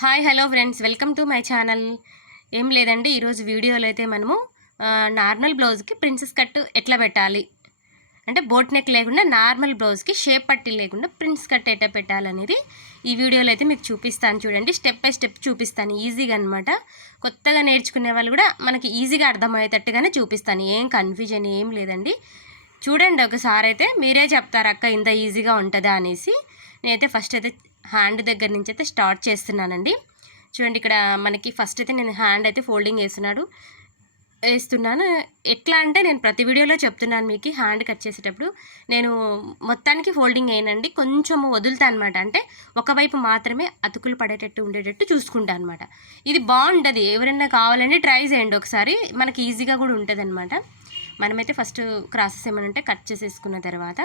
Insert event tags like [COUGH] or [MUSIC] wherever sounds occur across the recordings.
Hi hello friends. Welcome to my channel. ఏం లేదండి ఈరోజు వీడియోలో అయితే మనము నార్మల్ బ్లౌజ్కి ప్రిన్సెస్ కట్ ఎట్లా పెట్టాలి? అంటే బోట్ నెక్ లేకుండా నార్మల్ బ్లౌజ్కి షేప్ పట్టి లేకుండా ప్రిన్స్ కట్ ఎట్లా పెట్టాలనేది ఈ వీడియోలో అయితే మీకు చూపిస్తాను చూడండి. స్టెప్ బై స్టెప్ చూపిస్తాను ఈజీగా అనమాట కొత్తగా నేర్చుకునే వాళ్ళు కూడా మనకి ఈజీగా అర్థమయ్యేటట్టుగానే చూపిస్తాను. ఏం కన్ఫ్యూజన్ ఏం లేదండి. చూడండి ఒకసారి అయితే మీరే చెప్తారు అక్క ఇంత ఈజీగా ఉంటుందా? అనేసి. నేనైతే ఫస్ట్ అయితే హ్యాండ్ దగ్గర నుంచి అయితే స్టార్ట్ చేస్తున్నానండి. చూడండి ఇక్కడ మనకి ఫస్ట్ అయితే నేను హ్యాండ్ అయితే ఫోల్డింగ్ వేస్తున్నాడు. వేస్తున్నాను. ఎట్లా అంటే నేను ప్రతి వీడియోలో చెప్తున్నాను మీకు హ్యాండ్ కట్ చేసేటప్పుడు. నేను మొత్తానికి ఫోల్డింగ్ వేయనండి. కొంచెం వదులుతా అనమాట అంటే ఒకవైపు మాత్రమే అతుకులు పడేటట్టు ఉండేటట్టు చూసుకుంటా అనమాట ఇది బాగుంటుంది. ఎవరైనా కావాలంటే ట్రై చేయండి ఒకసారి. మనకి ఈజీగా కూడా ఉంటుంది అనమాట మనమైతే ఫస్ట్ క్రాసెస్ ఏమైనా ఉంటే కట్ చేసేసుకున్న తర్వాత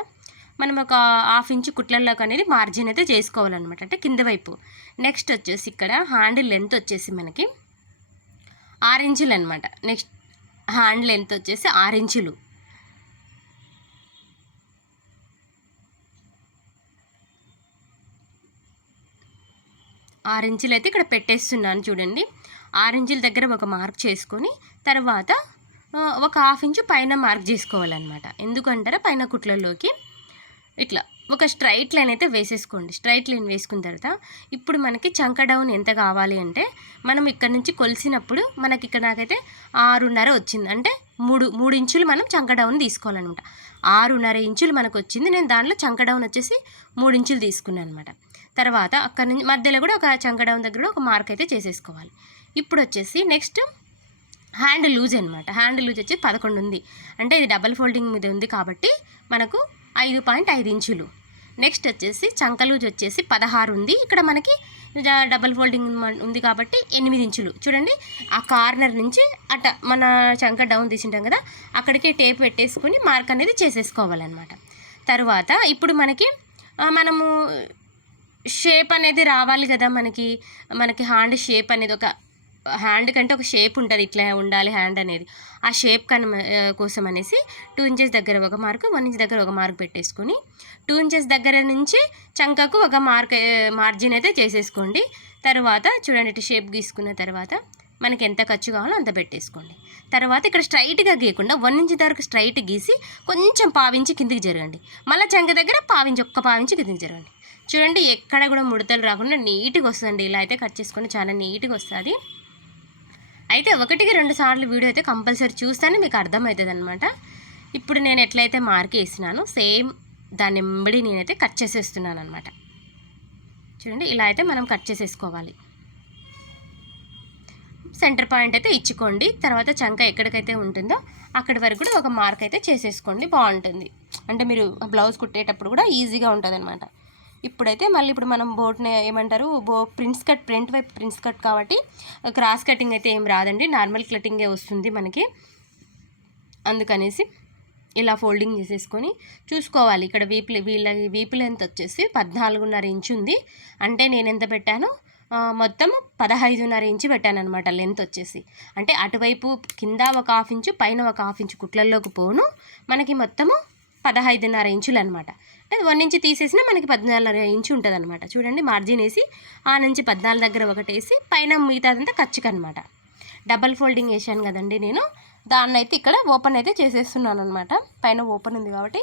మనం ఒక హాఫ్ ఇంచ్ కుట్లల్లోకి అనేది మార్జిన్ అయితే చేసుకోవాలన్నమాట. అంటే కింద వైపు. నెక్స్ట్ వచ్చేసి ఇక్కడ హ్యాండ్ లెంత్ వచ్చేసి మనకి ఆరు ఇంచులు అనమాట నెక్స్ట్ హ్యాండ్ లెంత్ వచ్చేసి ఆరు ఇంచులు. ఆరు ఇంచులు అయితే ఇక్కడ పెట్టేస్తున్నాను చూడండి. ఆరు ఇంచుల దగ్గర ఒక మార్క్ చేసుకొని తర్వాత ఒక హాఫ్ ఇంచు పైన మార్క్ చేసుకోవాలన్నమాట. ఎందుకంటారా పైన కుట్లలోకి ఇట్లా ఒక స్ట్రైట్ లైన్ అయితే వేసేసుకోండి. స్ట్రైట్ లైన్ వేసుకున్న తర్వాత ఇప్పుడు మనకి చంక డౌన్ ఎంత కావాలి అంటే మనం ఇక్కడ నుంచి కొలిసినప్పుడు మనకి ఇక్కడ నాకైతే ఆరున్నర వచ్చింది. అంటే మూడు మూడు ఇంచులు మనం చంక డౌన్ తీసుకోవాలన్నమాట. ఆరున్నర ఇంచులు మనకు వచ్చింది. నేను దాంట్లో చంక డౌన్ వచ్చేసి మూడు ఇంచులు తీసుకున్నాను అనమాట తర్వాత అక్కడ నుంచి మధ్యలో కూడా ఒక చంక డౌన్ దగ్గర కూడా ఒక మార్క్ అయితే చేసేసుకోవాలి. ఇప్పుడు వచ్చేసి నెక్స్ట్ హ్యాండ్ లూజ్ అనమాట హ్యాండ్ లూజ్ వచ్చి పదకొండు ఉంది. అంటే ఇది డబల్ ఫోల్డింగ్ మీద ఉంది కాబట్టి మనకు ఐదు పాయింట్ ఐదు ఇంచులు. నెక్స్ట్ వచ్చేసి చంకలూజ్ వచ్చేసి పదహారు ఉంది. ఇక్కడ మనకి డబల్ ఫోల్డింగ్ ఉంది కాబట్టి ఎనిమిది ఇంచులు. చూడండి ఆ కార్నర్ నుంచి అట మన చంక డౌన్ తీసింటాం కదా అక్కడికి టేప్ పెట్టేసుకుని మార్క్ అనేది చేసేసుకోవాలన్నమాట. తర్వాత ఇప్పుడు మనకి మనము షేప్ అనేది రావాలి కదా మనకి మనకి హ్యాండ్ షేప్ అనేది ఒక హ్యాండ్ కంటే ఒక షేప్ ఉంటుంది ఇట్లా ఉండాలి హ్యాండ్ అనేది. ఆ షేప్ కన కోసం అనేసి టూ ఇంచెస్ దగ్గర ఒక మార్క్ వన్ ఇంచ్ దగ్గర ఒక మార్క్ పెట్టేసుకొని టూ ఇంచెస్ దగ్గర నుంచి చంకకు ఒక మార్క్ మార్జిన్ అయితే చేసేసుకోండి. తర్వాత చూడండి ఇటు షేప్ గీసుకున్న తర్వాత మనకి ఎంత ఖర్చు కావాలో అంత పెట్టేసుకోండి. తర్వాత ఇక్కడ స్ట్రైట్గా గీయకుండా వన్ ఇంచ్ వరకు స్ట్రైట్ గీసి కొంచెం పావించి కిందికి జరగండి. మళ్ళీ చంక దగ్గర పావించి ఒక్క పావించి కిందికి జరగండి. చూడండి ఎక్కడ కూడా ముడతలు రాకుండా నీట్గా వస్తుందండి. ఇలా అయితే కట్ చేసుకుని చాలా నీట్గా వస్తుంది. అయితే ఒకటికి రెండు సార్లు వీడియో అయితే కంపల్సరీ చూస్తేనే మీకు అర్థమవుతుంది అనమాట ఇప్పుడు నేను ఎట్లయితే మార్క్ వేసినానో సేమ్ దాని ఎంబడి నేనైతే కట్ చేసేస్తున్నాను అనమాట చూడండి ఇలా అయితే మనం కట్ చేసేసుకోవాలి. సెంటర్ పాయింట్ అయితే ఇచ్చుకోండి తర్వాత చంక ఎక్కడికైతే ఉంటుందో అక్కడి వరకు కూడా ఒక మార్క్ అయితే చేసేసుకోండి బాగుంటుంది. అంటే మీరు బ్లౌజ్ కుట్టేటప్పుడు కూడా ఈజీగా ఉంటుంది అనమాట ఇప్పుడైతే మళ్ళీ ఇప్పుడు మనం బోట్ని ఏమంటారు? బో ప్రిన్స్ కట్ ప్రింట్ వైపు ప్రిన్స్ కట్ కాబట్టి క్రాస్ కటింగ్ అయితే ఏం రాదండి. నార్మల్ కటింగే వస్తుంది మనకి. అందుకనేసి ఇలా ఫోల్డింగ్ చేసేసుకొని చూసుకోవాలి. ఇక్కడ వీపులు వీళ్ళ వీపు లెంత్ వచ్చేసి పద్నాలుగున్నర ఇంచు ఉంది. అంటే నేను ఎంత పెట్టాను? మొత్తం పదహైదున్నర ఇంచు పెట్టాను అనమాట లెంత్ వచ్చేసి. అంటే అటువైపు కింద ఒక హాఫ్ ఇంచు పైన ఒక హాఫ్ ఇంచు కుట్లల్లోకి పోను. మనకి మొత్తము పదహైదున్నర ఇంచులు అనమాట అంటే వన్ ఇంచు తీసేసినా మనకి పద్నాలుగున్నర ఇంచు ఉంటుంది అనమాట చూడండి మార్జిన్ వేసి ఆ నుంచి పద్నాలుగు దగ్గర ఒకటి వేసి పైన మిగతాదంతా ఖర్చుకు అనమాట డబల్ ఫోల్డింగ్ వేసాను కదండి నేను. దాన్ని అయితే ఇక్కడ ఓపెన్ అయితే చేసేస్తున్నాను అనమాట పైన ఓపెన్ ఉంది కాబట్టి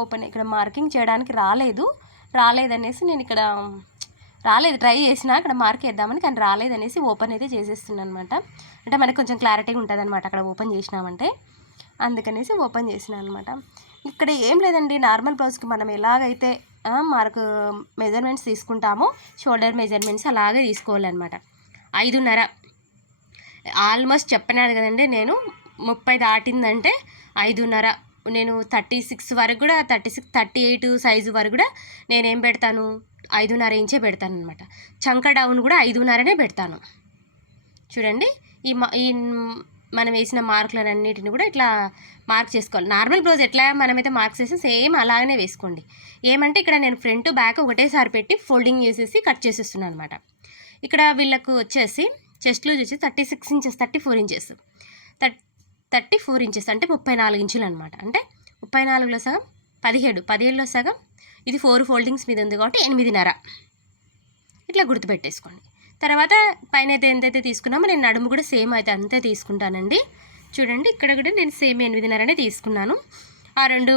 ఓపెన్ ఇక్కడ మార్కింగ్ చేయడానికి రాలేదు. రాలేదనేసి నేను ఇక్కడ రాలేదు. ట్రై చేసినా అక్కడ మార్క్ వేద్దామని కానీ రాలేదనేసి ఓపెన్ అయితే చేసేస్తున్నాను అనమాట అంటే మనకు కొంచెం క్లారిటీగా ఉంటుంది అనమాట అక్కడ ఓపెన్ చేసినామంటే. అందుకనేసి ఓపెన్ చేసినా అనమాట ఇక్కడ ఏం లేదండి. నార్మల్ బ్లౌజ్కి మనం ఎలాగైతే మార్కు మెజర్మెంట్స్ తీసుకుంటామో షోల్డర్ మెజర్మెంట్స్ అలాగే తీసుకోవాలన్నమాట. ఐదున్నర. ఆల్మోస్ట్ చెప్పినాను కదండి నేను ముప్పై దాటిందంటే ఐదున్నర. నేను థర్టీ సిక్స్ వరకు కూడా thirty six thirty eight size వరకు కూడా నేనేం పెడతాను? ఐదున్నర ఇంచే పెడతాను అనమాట చంక డౌన్ కూడా ఐదున్నరనే పెడతాను. చూడండి ఈ మా ఈ మనం వేసిన మార్కులన్నిటిని కూడా ఇట్లా మార్క్ చేసుకోవాలి. నార్మల్ బ్లౌజ్ ఎట్లా మనమైతే మార్క్స్ వేసి సేమ్ అలాగనే వేసుకోండి. ఏమంటే ఇక్కడ నేను ఫ్రంట్ బ్యాక్ ఒకటేసారి పెట్టి ఫోల్డింగ్ చేసేసి కట్ చేసేస్తున్నాను అనమాట ఇక్కడ వీళ్ళకు వచ్చేసి చెస్ట్ లూజ్ వచ్చి thirty six inches thirty four inches. Thirty four inches అంటే ముప్పై నాలుగు ఇంచులు అనమాట అంటే ముప్పై నాలుగులో సగం పదిహేడు. పదిహేడులో సగం ఇది ఫోర్ ఫోల్డింగ్స్ మీద ఉంది కాబట్టి ఎనిమిదిన్నర. ఇట్లా గుర్తుపెట్టేసుకోండి. తర్వాత పైన అయితే ఎంతైతే తీసుకున్నామో నేను నడుము కూడా సేమ్ అయితే అంతే తీసుకుంటానండి. చూడండి ఇక్కడ కూడా నేను సేమ్ ఎనిమిదిన్నరనే తీసుకున్నాను. ఆ రెండు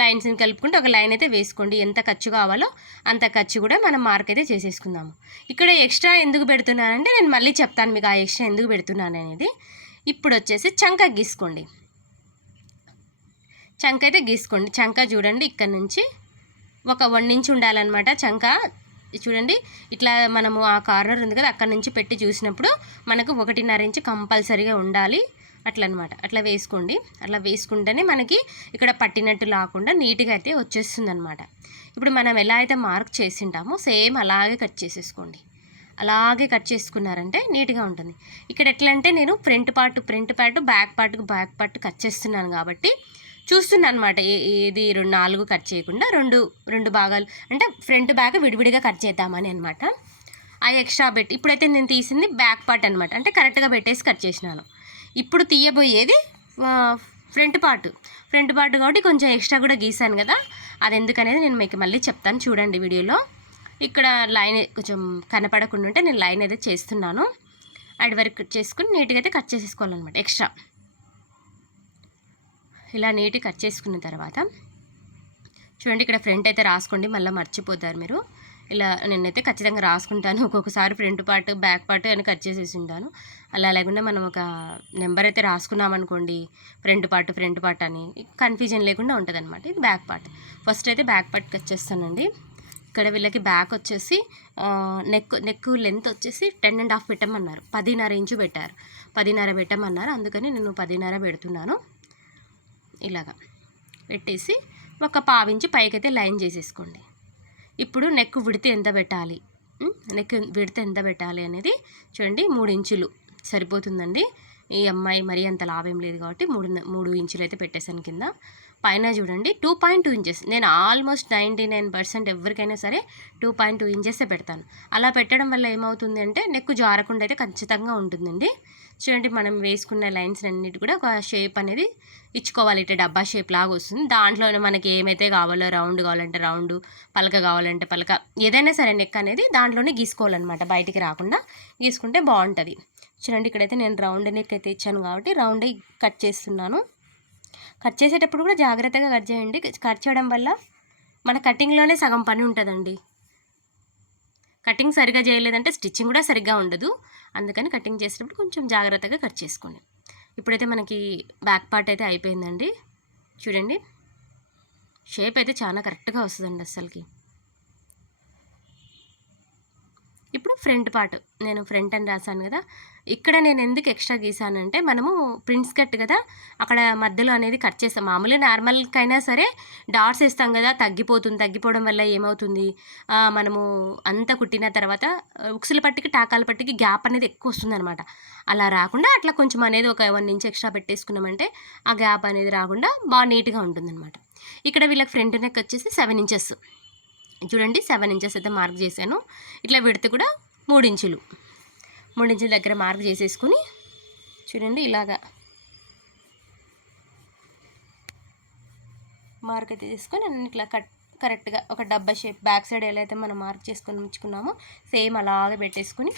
లైన్స్ని కలుపుకుంటే ఒక లైన్ అయితే వేసుకోండి. ఎంత ఖర్చు కావాలో అంత ఖర్చు కూడా మనం మార్క్ అయితే చేసేసుకుందాము. ఇక్కడ ఎక్స్ట్రా ఎందుకు పెడుతున్నానంటే నేను మళ్ళీ చెప్తాను మీకు ఆ ఎక్స్ట్రా ఎందుకు పెడుతున్నాను అనేది. ఇప్పుడు వచ్చేసి చంక గీసుకోండి. చంక అయితే గీసుకోండి. చంక చూడండి ఇక్కడ నుంచి ఒక వన్ ఇంచ్ ఉండాలన్నమాట చంక. చూడండి ఇట్లా మనము ఆ కార్నర్ ఉంది కదా అక్కడ నుంచి పెట్టి చూసినప్పుడు మనకు ఒకటిన్నర ఇంచ్ కంపల్సరీగా ఉండాలి. అట్లా అనమాట అట్లా వేసుకోండి. అట్లా వేసుకుంటేనే మనకి ఇక్కడ పట్టినట్టు లేకుండా నీట్గా అయితే వచ్చేస్తుంది అనమాట ఇప్పుడు మనం ఎలా అయితే మార్క్ చేసింటామో సేమ్ అలాగే కట్ చేసేసుకోండి. అలాగే కట్ చేసుకున్నారంటే నీట్గా ఉంటుంది. ఇక్కడ ఎట్లా అంటే నేను front part front part back పార్ట్కి బ్యాక్ పార్ట్ కట్ చేస్తున్నాను కాబట్టి చూస్తున్నాను అనమాట ఏది రెండు నాలుగు కట్ చేయకుండా రెండు రెండు భాగాలు. అంటే ఫ్రంట్ బ్యాగ్ విడివిడిగా కట్ చేద్దామని అనమాట. ఆ ఎక్స్ట్రా పెట్టి ఇప్పుడైతే నేను తీసింది బ్యాక్ పార్ట్ అనమాట. అంటే కరెక్ట్గా పెట్టేసి కట్ చేసినాను. ఇప్పుడు తీయబోయేది ఫ్రంట్ పార్ట్. ఫ్రంట్ పార్ట్ కాబట్టి కొంచెం ఎక్స్ట్రా కూడా గీసాను కదా. అది ఎందుకనేది నేను మీకు మళ్ళీ చెప్తాను చూడండి వీడియోలో. ఇక్కడ లైన్ కొంచెం కనపడకుండా ఉంటే నేను లైన్ అయితే చేస్తున్నాను. అడ్ వరకు చేసుకుని నీట్గా అయితే కట్ చేసేసుకోవాలన్నమాట ఎక్స్ట్రా. ఇలా నీట్గా కట్ చేసుకున్న తర్వాత చూడండి ఇక్కడ ఫ్రంట్ అయితే రాసుకోండి మళ్ళీ మర్చిపోతారు మీరు. ఇలా నేనైతే ఖచ్చితంగా రాసుకుంటాను. [LAUGHS] ఒక్కొక్కసారి ఫ్రంట్ పార్ట్ బ్యాక్ పార్ట్ అని కట్ చేసేసి ఉంటాను. అలా లేకుండా మనం ఒక నెంబర్ అయితే రాసుకున్నాం అనుకోండి ఫ్రంట్ పార్ట్ ఫ్రంట్ పార్ట్ అని కన్ఫ్యూజన్ లేకుండా ఉంటుంది అనమాట ఇది బ్యాక్ పార్ట్. ఫస్ట్ అయితే బ్యాక్ పార్ట్ కట్ చేస్తానండి. ఇక్కడ వీళ్ళకి బ్యాక్ వచ్చేసి నెక్ నెక్ లెంత్ వచ్చేసి టెన్ అండ్ హాఫ్ పెట్టమన్నారు. పదిన్నర ఇంచు పెట్టారు. పదిన్నర పెట్టమన్నారు. అందుకని నేను పదిన్నర పెడుతున్నాను. ఇలాగా పెట్టేసి ఒక పావించి పైకైతే లైన్ చేసేసుకోండి. ఇప్పుడు నెక్ విడితే ఎంత పెట్టాలి? నెక్ విడితే ఎంత పెట్టాలి అనేది చూడండి మూడు ఇంచులు సరిపోతుందండి. ఈ అమ్మాయి మరీ అంత లాభం లేదు కాబట్టి మూడు మూడు ఇంచులు అయితే పెట్టేశాను కింద. పైన చూడండి టూ పాయింట్ టూ ఇంచెస్ నేను ఆల్మోస్ట్ నైంటీ నైన్ పర్సెంట్ ఎవరికైనా సరే టూ పాయింట్ టూ ఇంచెసే పెడతాను. అలా పెట్టడం వల్ల ఏమవుతుంది అంటే నెక్ జారకుండా అయితే ఖచ్చితంగా ఉంటుందండి. చూడండి మనం వేసుకున్న లైన్స్ అన్నిటి కూడా ఒక షేప్ అనేది ఇచ్చుకోవాలి. ఇట్లా డబ్బా షేప్ లాగా వస్తుంది. దాంట్లోనే మనకి ఏమైతే కావాలో రౌండ్ కావాలంటే రౌండ్ పలక కావాలంటే పలక ఏదైనా సరే నెక్ అనేది దాంట్లోనే గీసుకోవాలన్నమాట. బయటికి రాకుండా గీసుకుంటే బాగుంటుంది. చూడండి ఇక్కడైతే నేను రౌండ్ నెక్ అయితే ఇచ్చాను కాబట్టి రౌండ్ కట్ చేస్తున్నాను. కట్ చేసేటప్పుడు కూడా జాగ్రత్తగా కట్ చేయండి. కట్ చేయడం వల్ల మన కటింగ్లోనే సగం పని ఉంటుందండి. కటింగ్ సరిగా చేయలేదంటే స్టిచ్చింగ్ కూడా సరిగ్గా ఉండదు. అందుకని కటింగ్ చేసేటప్పుడు కొంచెం జాగ్రత్తగా కట్ చేసుకోండి. ఇప్పుడైతే మనకి బ్యాక్ పార్ట్ అయితే అయిపోయిందండి. చూడండి. షేప్ అయితే చాలా కరెక్ట్గా వస్తుందండి అస్సలకి. ఇప్పుడు ఫ్రంట్ పార్ట్. నేను ఫ్రంట్ అని రాశాను కదా. ఇక్కడ నేను ఎందుకు ఎక్స్ట్రా గీసానంటే మనము ప్రింట్స్ కట్ కదా అక్కడ మధ్యలో అనేది కట్ చేస్తాం. మామూలుగా నార్మల్కైనా సరే డాట్స్ వేస్తాం కదా తగ్గిపోతుంది. తగ్గిపోవడం వల్ల ఏమవుతుంది? మనము అంతా కుట్టిన తర్వాత ఉక్సుల పట్టికి టాకాల పట్టికి గ్యాప్ అనేది ఎక్కువ వస్తుంది అనమాట అలా రాకుండా అట్లా కొంచెం అనేది ఒక వన్ ఇంచ్ ఎక్స్ట్రా పెట్టేసుకున్నామంటే ఆ గ్యాప్ అనేది రాకుండా బాగా నీట్గా ఉంటుందన్నమాట. ఇక్కడ వీళ్ళకి ఫ్రంట్ నెక్ వచ్చేసి సెవెన్ ఇంచెస్. చూడండి సెవెన్ ఇంచెస్ అయితే మార్క్ చేశాను. ఇట్లా విడత కూడా మూడు ఇంచులు. మూడు ఇంచుల దగ్గర మార్క్ చేసేసుకుని చూడండి ఇలాగా మార్క్ అయితే తీసుకొని అన్ని ఇట్లా కట్ కరెక్ట్గా ఒక డబ్బా షేప్ బ్యాక్ సైడ్ ఎలా అయితే మనం మార్క్ చేసుకొని ఉంచుకున్నామో సేమ్ అలాగే పెట్టేసుకుని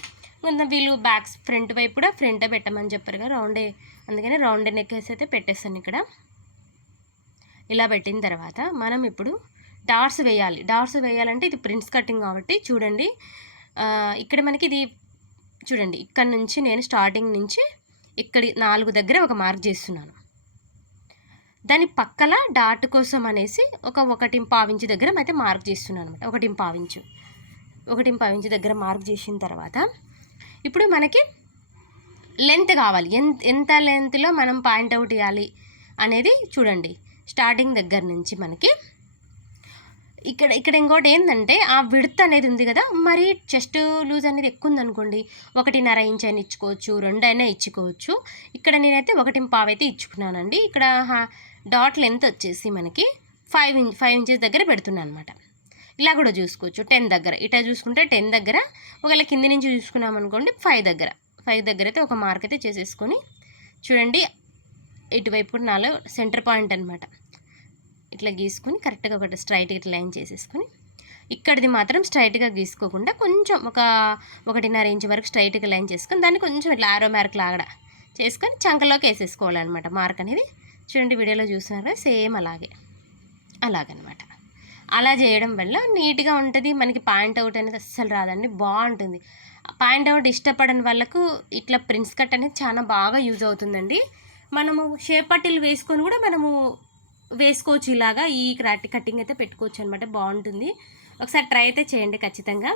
కొంత వీళ్ళు బ్యాక్స్ ఫ్రంట్ వైపు కూడా ఫ్రంటే పెట్టమని చెప్పారు కదా రౌండే అందుకని రౌండ్ నెక్లెస్ అయితే పెట్టేస్తాను ఇక్కడ. ఇలా పెట్టిన తర్వాత మనం ఇప్పుడు డాట్స్ వేయాలి. డాట్స్ వేయాలంటే ఇది ప్రింట్స్ కటింగ్ కాబట్టి చూడండి. ఇక్కడ మనకి ఇది చూడండి. ఇక్కడ నుంచి నేను స్టార్టింగ్ నుంచి ఇక్కడి నాలుగు దగ్గర ఒక మార్క్ చేస్తున్నాను. దాని పక్కల డాట్ కోసం అనేసి ఒక ఒకటి పావించి దగ్గర అయితే మార్క్ చేస్తున్నాను అనమాట ఒకటి పావించు. ఒకటి పావించి దగ్గర మార్క్ చేసిన తర్వాత ఇప్పుడు మనకి లెంత్ కావాలి. ఎంత ఎంత లెంత్లో మనం పాయింట్ అవుట్ ఇవ్వాలి అనేది చూడండి. స్టార్టింగ్ దగ్గర నుంచి మనకి ఇక్కడ ఇక్కడ ఇంకోటి ఏంటంటే ఆ విడత్ అనేది ఉంది కదా మరి చెస్ట్ లూజ్ అనేది ఎక్కువ ఉందనుకోండి ఒకటిన్నర ఇంచ్ అయినా ఇచ్చుకోవచ్చు రెండు అయినా ఇచ్చుకోవచ్చు. ఇక్కడ నేనైతే ఒకటి పావు అయితే ఇచ్చుకున్నానండి. ఇక్కడ డాట్ లెంత్ వచ్చేసి మనకి ఫైవ్ ఇంచ్ ఫైవ్ ఇంచెస్ దగ్గర పెడుతున్నాను అనమాట ఇలా కూడా చూసుకోవచ్చు. టెన్ దగ్గర ఇట చూసుకుంటే టెన్ దగ్గర ఒకవేళ కింది నుంచి చూసుకున్నాం అనుకోండి ఫైవ్ దగ్గర. ఫైవ్ దగ్గర అయితే ఒక మార్క్ అయితే చేసేసుకొని చూడండి ఇటువైపు నాలో సెంటర్ పాయింట్ అనమాట ఇట్లా గీసుకొని కరెక్ట్గా ఒకటి స్ట్రైట్గా ఇట్లా లైన్ చేసేసుకుని ఇక్కడిది మాత్రం స్ట్రైట్గా గీసుకోకుండా కొంచెం ఒక ఒకటిన్నర ఇంచ్ వరకు స్ట్రైట్గా లైన్ చేసుకొని దాన్ని కొంచెం ఇట్లా ఆరో మార్క్ లాగడ చేసుకొని చంకలోకి వేసేసుకోవాలన్నమాట. మార్క్ అనేది చూడండి వీడియోలో చూస్తున్నారు కదా సేమ్ అలాగే. అలాగనమాట. అలా చేయడం వల్ల నీట్గా ఉంటుంది మనకి పాయింట్ అవుట్ అనేది అస్సలు రాదండి బాగుంటుంది. పాయింట్ అవుట్ ఇష్టపడని వాళ్ళకు ఇట్లా ప్రిన్స్ కట్ అనేది చాలా బాగా యూజ్ అవుతుందండి. మనము షేప్ పట్టీలు వేసుకొని కూడా మనము వేసుకోవచ్చు ఇలాగా ఈ క్రాటి కటింగ్ అయితే పెట్టుకోవచ్చు అనమాట బాగుంటుంది. ఒకసారి ట్రై అయితే చేయండి ఖచ్చితంగా.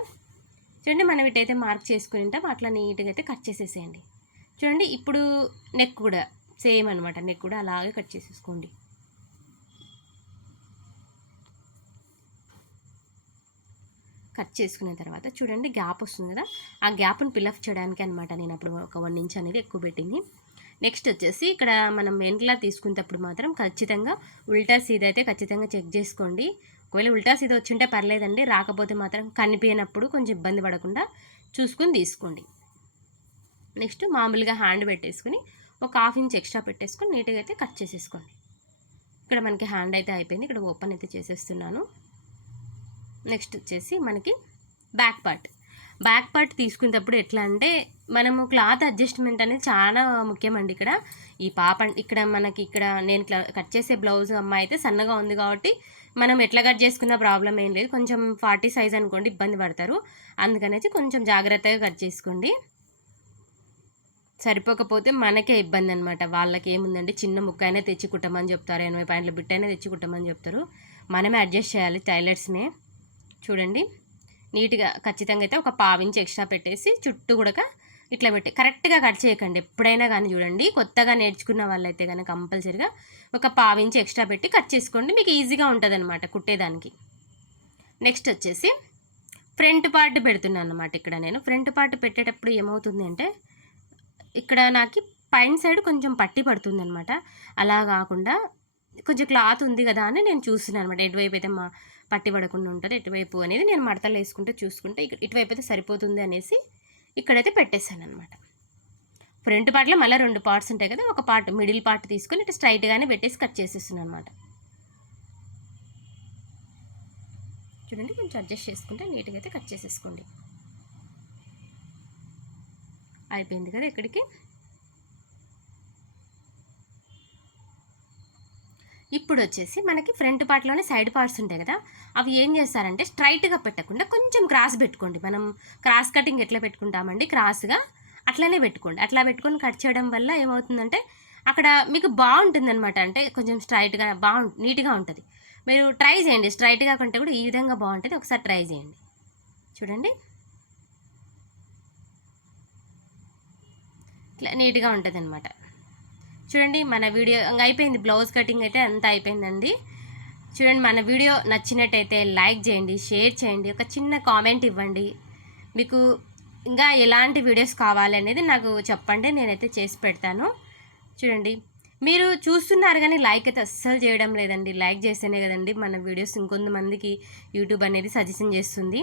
చూడండి మనం ఇటైతే మార్క్ చేసుకుని ఉంటాం. అట్లా నీట్గా అయితే కట్ చేసేసేయండి. చూడండి ఇప్పుడు నెక్ కూడా సేమ్ అనమాట. నెక్ కూడా అలాగే కట్ చేసేసుకోండి. కట్ చేసుకున్న తర్వాత చూడండి గ్యాప్ వస్తుంది కదా. ఆ గ్యాప్ని ఫిల్అప్ చేయడానికి అనమాట నేను అప్పుడు ఒక వన్ ఇంచ్ అనేది ఎక్కువ పెట్టింది. నెక్స్ట్ వచ్చేసి ఇక్కడ మనం మెయిన్ క్లాత్ తీసుకునేటప్పుడు మాత్రం ఖచ్చితంగా ఉల్టా సీదా అయితే ఖచ్చితంగా చెక్ చేసుకోండి. ఒకవేళ ఉల్టా సీదా వచ్చింటే పర్లేదండి రాకపోతే మాత్రం కనిపించినప్పుడు కొంచెం ఇబ్బంది పడకుండా చూసుకుని తీసుకోండి. నెక్స్ట్ మామూలుగా హ్యాండ్ పెట్టేసుకుని ఒక హాఫ్ ఇంచ్ ఎక్స్ట్రా పెట్టేసుకొని నీట్గా అయితే కట్ చేసేసుకోండి. ఇక్కడ మనకి హ్యాండ్ అయితే అయిపోయింది ఇక్కడ ఓపెన్ అయితే చేసేస్తున్నాను. నెక్స్ట్ వచ్చేసి మనకి బ్యాక్ పార్ట్ బ్యాక్ పార్ట్ తీసుకునేటప్పుడు ఎట్లా అంటే మనము క్లాత్ అడ్జస్ట్మెంట్ అనేది చాలా ముఖ్యమండి ఇక్కడ. ఈ పాప ఇక్కడ మనకి ఇక్కడ నేను కట్ చేసే బ్లౌజ్ అమ్మాయి అయితే సన్నగా ఉంది కాబట్టి మనం ఎట్లా కట్ చేసుకున్న ప్రాబ్లం ఏం లేదు. కొంచెం ఫార్టీ సైజ్ అనుకోండి ఇబ్బంది పడతారు. అందుకనేసి కొంచెం జాగ్రత్తగా కట్ చేసుకోండి. సరిపోకపోతే మనకే ఇబ్బంది అనమాట వాళ్ళకి ఏముందండి? చిన్న ముక్క అయినా తెచ్చి కుట్టమని చెప్తారు. ఎనభై పాయింట్ల బిట్ అయినా తెచ్చి కుట్టమని చెప్తారు. మనమే అడ్జస్ట్ చేయాలి టైలర్స్నే. చూడండి. నీట్గా ఖచ్చితంగా అయితే ఒక పావించి ఎక్స్ట్రా పెట్టేసి చుట్టూ కూడా ఇట్లా పెట్టి కరెక్ట్గా కట్ చేయకండి. ఎప్పుడైనా కానీ చూడండి కొత్తగా నేర్చుకున్న వాళ్ళైతే కనుక కంపల్సరిగా ఒక పావించి ఎక్స్ట్రా పెట్టి కట్ చేసుకోండి. మీకు ఈజీగా ఉంటుంది అనమాట కుట్టేదానికి. నెక్స్ట్ వచ్చేసి ఫ్రంట్ పార్ట్ పెడుతున్నాను అనమాట ఇక్కడ నేను. ఫ్రంట్ పార్ట్ పెట్టేటప్పుడు ఏమవుతుంది అంటే ఇక్కడ నాకు పైన సైడ్ కొంచెం పట్టి పడుతుంది అనమాట అలా కాకుండా కొంచెం క్లాత్ ఉంది కదా అని నేను చూస్తున్నాను అనమాట ఎటువైపు అయితే మా పట్టి పడకుండా ఉంటుంది. ఎటువైపు అనేది నేను మడతలు వేసుకుంటే చూసుకుంటే ఇక్కడ ఇటువైపు అయితే సరిపోతుంది అనేసి ఇక్కడైతే పెట్టేశాను అనమాట ఫ్రంట్ పార్ట్లో మళ్ళీ రెండు పార్ట్స్ ఉంటాయి కదా ఒక పార్ట్ మిడిల్ పార్ట్ తీసుకొని ఇటు స్ట్రైట్గానే పెట్టేసి కట్ చేసేస్తున్నాను అనమాట చూడండి కొంచెం అడ్జస్ట్ చేసుకుంటే నీట్గా అయితే కట్ చేసేసుకోండి. అయిపోయింది కదా ఇక్కడికి. ఇప్పుడు వచ్చేసి మనకి ఫ్రంట్ పార్ట్లోనే సైడ్ పార్ట్స్ ఉంటాయి కదా అవి ఏం చేస్తారంటే స్ట్రైట్గా పెట్టకుండా కొంచెం క్రాస్ పెట్టుకోండి. మనం క్రాస్ కటింగ్ ఎట్లా పెట్టుకుంటామండి? క్రాస్గా అట్లనే పెట్టుకోండి. అట్లా పెట్టుకొని కట్ చేయడం వల్ల ఏమవుతుందంటే అక్కడ మీకు బాగుంటుంది అనమాట అంటే కొంచెం స్ట్రైట్గా బాగు నీట్గా ఉంటుంది. మీరు ట్రై చేయండి. స్ట్రైట్గా కంటే కూడా ఈ విధంగా బాగుంటుంది. ఒకసారి ట్రై చేయండి. చూడండి. ఇట్లా నీట్గా ఉంటుంది అనమాట చూడండి మన వీడియో ఇంకా అయిపోయింది. బ్లౌజ్ కటింగ్ అయితే అంతా అయిపోయిందండి. చూడండి మన వీడియో నచ్చినట్టయితే లైక్ చేయండి షేర్ చేయండి ఒక చిన్న కామెంట్ ఇవ్వండి. మీకు ఇంకా ఎలాంటి వీడియోస్ కావాలనేది నాకు చెప్పండి నేనైతే చేసి పెడతాను. చూడండి మీరు చూస్తున్నారు కానీ లైక్ అయితే అస్సలు చేయడం లేదండి. లైక్ చేస్తేనే కదండి మన వీడియోస్ ఇంకొంతమందికి యూట్యూబ్ అనేది సజెషన్ చేస్తుంది.